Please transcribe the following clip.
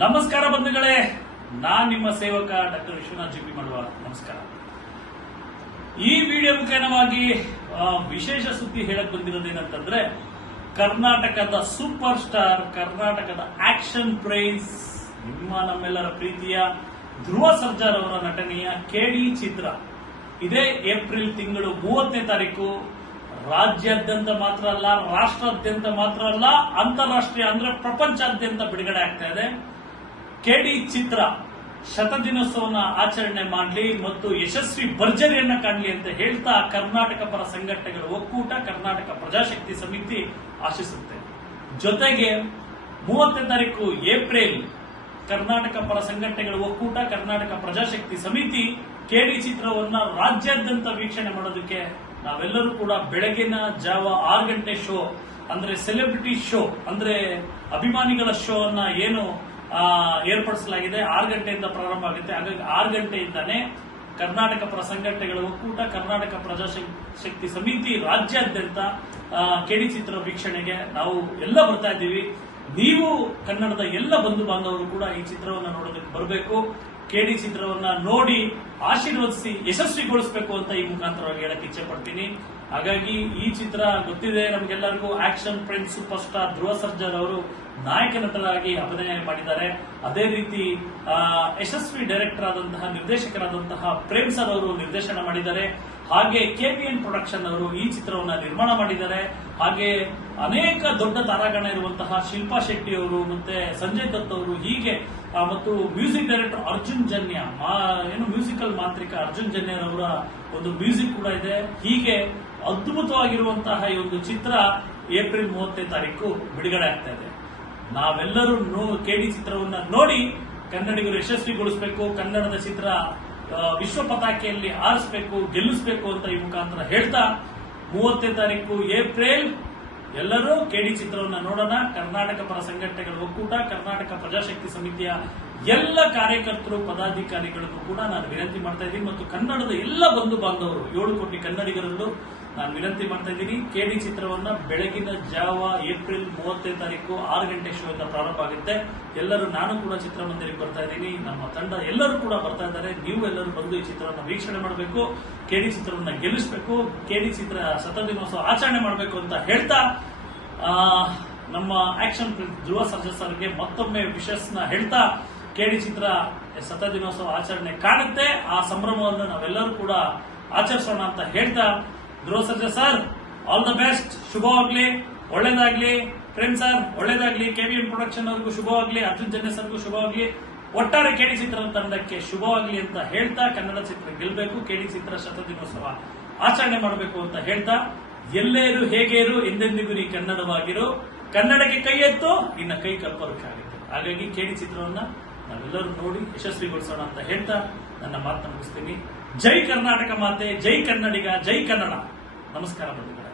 ನಮಸ್ಕಾರ ಬಂಧುಗಳೇ, ನಾನ್ ನಿಮ್ಮ ಸೇವಕ ಡಾಕ್ಟರ್ ವಿಶ್ವನಾಥ್ ಜಿಪಿ ಮಾಡುವ. ನಮಸ್ಕಾರ. ಈ ವಿಡಿಯೋ ಮುಖೇನವಾಗಿ ವಿಶೇಷ ಸುದ್ದಿ ಹೇಳಕ್ ಬಂದಿರೋದೇನಂತಂದ್ರೆ, ಕರ್ನಾಟಕದ ಸೂಪರ್ ಸ್ಟಾರ್, ಕರ್ನಾಟಕದ ಆಕ್ಷನ್ ಪ್ರೈಸ್, ನಮ್ಮೆಲ್ಲರ ಪ್ರೀತಿಯ ಧ್ರುವ ಸರ್ಜಾರ್ ಅವರ ನಟನೆಯ ಕೇಡಿ ಚಿತ್ರ ಇದೇ ಏಪ್ರಿಲ್ ತಿಂಗಳು 30ನೇ ತಾರೀಕು ರಾಜ್ಯಾದ್ಯಂತ ಮಾತ್ರ ಅಲ್ಲ, ರಾಷ್ಟ್ರಾದ್ಯಂತ ಮಾತ್ರ ಅಲ್ಲ, ಅಂತಾರಾಷ್ಟ್ರೀಯ ಅಂದ್ರೆ ಪ್ರಪಂಚಾದ್ಯಂತ ಬಿಡುಗಡೆ ಆಗ್ತಾ ಇದೆ. ಕೇಡಿ ಚಿತ್ರ ಶತದಿನೋತ್ಸವನ ಆಚರಣೆ ಮಾಡಲಿ ಮತ್ತು ಯಶಸ್ವಿ ಭರ್ಜರಿಯನ್ನ ಕಾಣಲಿ ಅಂತ ಹೇಳ್ತಾ ಕರ್ನಾಟಕ ಪರ ಸಂಘಟನೆಗಳ ಒಕ್ಕೂಟ, ಕರ್ನಾಟಕ ಪ್ರಜಾಶಕ್ತಿ ಸಮಿತಿ ಆಶಿಸುತ್ತೆ. ಜೊತೆಗೆ 30ನೇ ತಾರೀಕು ಏಪ್ರಿಲ್ ಕರ್ನಾಟಕ ಪರ ಸಂಘಟನೆಗಳ ಒಕ್ಕೂಟ, ಕರ್ನಾಟಕ ಪ್ರಜಾಶಕ್ತಿ ಸಮಿತಿ ಕೇಡಿ ಚಿತ್ರವನ್ನ ರಾಜ್ಯಾದ್ಯಂತ ವೀಕ್ಷಣೆ ಮಾಡೋದಕ್ಕೆ ನಾವೆಲ್ಲರೂ ಕೂಡ ಬೆಳಗಿನ ಜಾವ 6 ಗಂಟೆ ಶೋ ಅಂದ್ರೆ ಸೆಲೆಬ್ರಿಟಿ ಶೋ ಅಂದ್ರೆ ಅಭಿಮಾನಿಗಳ ಶೋ ಅನ್ನ ಏನು ಏರ್ಪಡಿಸಲಾಗಿದೆ. 6 ಗಂಟೆಯಿಂದ ಪ್ರಾರಂಭ ಆಗುತ್ತೆ. ಹಾಗಾಗಿ 6 ಗಂಟೆಯಿಂದಾನೇ ಕರ್ನಾಟಕ ಪರ ಸಂಘಟನೆಗಳ ಒಕ್ಕೂಟ, ಕರ್ನಾಟಕ ಪ್ರಜಾಶಕ್ತಿ ಸಮಿತಿ ರಾಜ್ಯಾದ್ಯಂತ ಕೇಡಿ ಚಿತ್ರ ವೀಕ್ಷಣೆಗೆ ನಾವು ಎಲ್ಲ ಬರ್ತಾ ಇದ್ದೀವಿ. ನೀವು ಕನ್ನಡದ ಎಲ್ಲ ಬಂಧು ಬಾಂಧವರು ಕೂಡ ಈ ಚಿತ್ರವನ್ನು ನೋಡೋದಕ್ಕೆ ಬರಬೇಕು. ಕೇಡಿ ಚಿತ್ರವನ್ನ ನೋಡಿ ಆಶೀರ್ವದಿಸಿ ಯಶಸ್ವಿಗೊಳಿಸಬೇಕು ಅಂತ ಈ ಮುಖಾಂತರವಾಗಿ ಹೇಳಕ್ ಇಚ್ಛೆ ಪಡ್ತೀನಿ. ಹಾಗಾಗಿ ಈ ಚಿತ್ರ ಗೊತ್ತಿದೆ ನಮಗೆಲ್ಲರಿಗೂ. ಆಕ್ಷನ್ ಪ್ರಿನ್ಸ್ ಸೂಪರ್ ಸ್ಟಾರ್ ಧ್ರುವ ಸರ್ಜಾರ್ ಅವರು ನಾಯಕ ನಟರಾಗಿ ಅಭಿನಯ ಮಾಡಿದ್ದಾರೆ. ಅದೇ ರೀತಿ ಯಶಸ್ವಿ ಡೈರೆಕ್ಟರ್ ಆದಂತಹ, ನಿರ್ದೇಶಕರಾದಂತಹ ಪ್ರೇಮ್ ಸರ್ ಅವರು ನಿರ್ದೇಶನ ಮಾಡಿದ್ದಾರೆ. ಹಾಗೆ ಕೆಪಿಎನ್ ಪ್ರೊಡಕ್ಷನ್ ಅವರು ಈ ಚಿತ್ರವನ್ನ ನಿರ್ಮಾಣ ಮಾಡಿದ್ದಾರೆ. ಹಾಗೆ ಅನೇಕ ದೊಡ್ಡ ತಾರಾಗಣ ಇರುವಂತಹ ಶಿಲ್ಪಾ ಶೆಟ್ಟಿ ಅವರು ಮತ್ತೆ ಸಂಜಯ್ ದತ್ ಅವರು, ಹೀಗೆ ಮತ್ತು music director Arjun Janya, musical ಮಾಂತ್ರಿಕ ಅರ್ಜುನ್ ಜನ್ಯರವರ ಒಂದು ಮ್ಯೂಸಿಕ್ ಕೂಡ ಇದೆ. ಹೀಗೆ ಅದ್ಭುತವಾಗಿರುವಂತಹ ಈ ಒಂದು ಚಿತ್ರ ಏಪ್ರಿಲ್ 30ನೇ ತಾರೀಕು ಬಿಡುಗಡೆ ಆಗ್ತಾ ಇದೆ. ನಾವೆಲ್ಲರೂ ಕೇಡಿ ಚಿತ್ರವನ್ನ ನೋಡಿ ಕನ್ನಡಿಗರು ಯಶಸ್ವಿಗೊಳಿಸಬೇಕು, ಕನ್ನಡದ ಚಿತ್ರ ವಿಶ್ವ ಪತಾಕೆಯಲ್ಲಿ ಆರಿಸಬೇಕು, ಗೆಲ್ಲಿಸಬೇಕು ಅಂತ ಈ ಮುಖಾಂತರ ಹೇಳ್ತಾ 30ನೇ ತಾರೀಕು ಏಪ್ರಿಲ್ ಎಲ್ಲರೂ ಕೇಡಿ ಚಿತ್ರವನ್ನ ನೋಡೋಣ. ಕರ್ನಾಟಕ ಪರ ಸಂಘಟನೆಗಳ ಒಕ್ಕೂಟ, ಕರ್ನಾಟಕ ಪ್ರಜಾಶಕ್ತಿ ಸಮಿತಿಯ ಎಲ್ಲ ಕಾರ್ಯಕರ್ತರು, ಪದಾಧಿಕಾರಿಗಳಿಗೂ ಕೂಡ ನಾನು ವಿನಂತಿ ಮಾಡ್ತಾ ಇದ್ದೀನಿ ಮತ್ತು ಕನ್ನಡದ ಎಲ್ಲ ಬಂಧು ಬಾಂಧವರು 7 ಕೋಟಿ ಕನ್ನಡಿಗರಲ್ಲೂ ನಾನು ವಿನಂತಿ ಮಾಡ್ತಾ ಇದ್ದೀನಿ. ಕೇಡಿ ಚಿತ್ರವನ್ನ ಬೆಳಗಿನ ಜಾವ ಏಪ್ರಿಲ್ 30ನೇ ತಾರೀಕು 6 ಗಂಟೆ ಶೋ ಇಂದ ಪ್ರಾರಂಭ ಆಗುತ್ತೆ. ಎಲ್ಲರೂ, ನಾನು ಕೂಡ ಚಿತ್ರಮಂದಿರಕ್ಕೆ ಬರ್ತಾ ಇದ್ದೀನಿ, ನಮ್ಮ ತಂಡ ಎಲ್ಲರೂ ಕೂಡ ಬರ್ತಾ ಇದ್ದಾರೆ. ನೀವು ಎಲ್ಲರೂ ಬಂದು ಈ ಚಿತ್ರವನ್ನು ವೀಕ್ಷಣೆ ಮಾಡಬೇಕು, ಕೇಡಿ ಚಿತ್ರವನ್ನ ಗೆಲ್ಲಿಸಬೇಕು, ಕೇಡಿ ಚಿತ್ರ ಶತದಿನೋತ್ಸವ ಆಚರಣೆ ಮಾಡಬೇಕು ಅಂತ ಹೇಳ್ತಾ ನಮ್ಮ ಆಕ್ಷನ್ ಧ್ರುವ ಸರ್ಜಾರ್ ಸರ್ಗೆ ಮತ್ತೊಮ್ಮೆ ವಿಶಸ್ನ ಹೇಳ್ತಾ ಕೇಡಿ ಚಿತ್ರ ಶತದಿನೋತ್ಸವ ಆಚರಣೆ ಕಾಣುತ್ತೆ. ಆ ಸಂಭ್ರಮವನ್ನು ನಾವೆಲ್ಲರೂ ಕೂಡ ಆಚರಿಸೋಣ ಅಂತ ಹೇಳ್ತಾ, ಧ್ರುವ ಸರ್ಜಾರ್ ಸರ್ ಆಲ್ ದ ಬೆಸ್ಟ್, ಶುಭವಾಗ್ಲಿ, ಒಳ್ಳೇದಾಗ್ಲಿ. ಪ್ರೇಮ್ ಸರ್ ಒಳ್ಳೇದಾಗ್ಲಿ, ಕೆವಿಎನ್ ಪ್ರೊಡಕ್ಷನ್ ಅವ್ರಿಗೂ ಶುಭವಾಗ್ಲಿ, ಅರ್ಜುನ್ ಜನ್ಯ ಸರ್ಗೂ ಶುಭವಾಗ್ಲಿ, ಒಟ್ಟಾರೆ ಕೇಡಿ ಚಿತ್ರದ ತಂಡಕ್ಕೆ ಶುಭವಾಗ್ಲಿ ಅಂತ ಹೇಳ್ತಾ, ಕನ್ನಡ ಚಿತ್ರ ಗೆಲ್ಲಬೇಕು, ಕೇಡಿ ಚಿತ್ರ ಶತದಿನೋತ್ಸವ ಆಚರಣೆ ಮಾಡಬೇಕು ಅಂತ ಹೇಳ್ತಾ, ಎಲ್ಲೇರು ಹೇಗೇರು ಎಂದೆಂದಿಗೂ ನೀ ಕನ್ನಡವಾಗಿರು, ಕನ್ನಡಕ್ಕೆ ಕೈ ಎತ್ತು ಇನ್ನ ಕೈ ಕಲ್ಪೋದಕ್ಕಾಗುತ್ತೆ. ಹಾಗಾಗಿ ಕೇಡಿ ಚಿತ್ರವನ್ನ ನಾವೆಲ್ಲರೂ ನೋಡಿ ಯಶಸ್ವಿಗೊಳಿಸೋಣ ಅಂತ ಹೇಳ್ತಾ ನನ್ನ ಮಾತನ್ನು ಮುಗಿಸ್ತೀನಿ. ಜೈ ಕರ್ನಾಟಕ ಮಾತೆ, ಜೈ ಕನ್ನಡಿಗ, ಜೈ ಕನ್ನಡ. ನಮಸ್ಕಾರ ಬಂಧುಗಳೇ.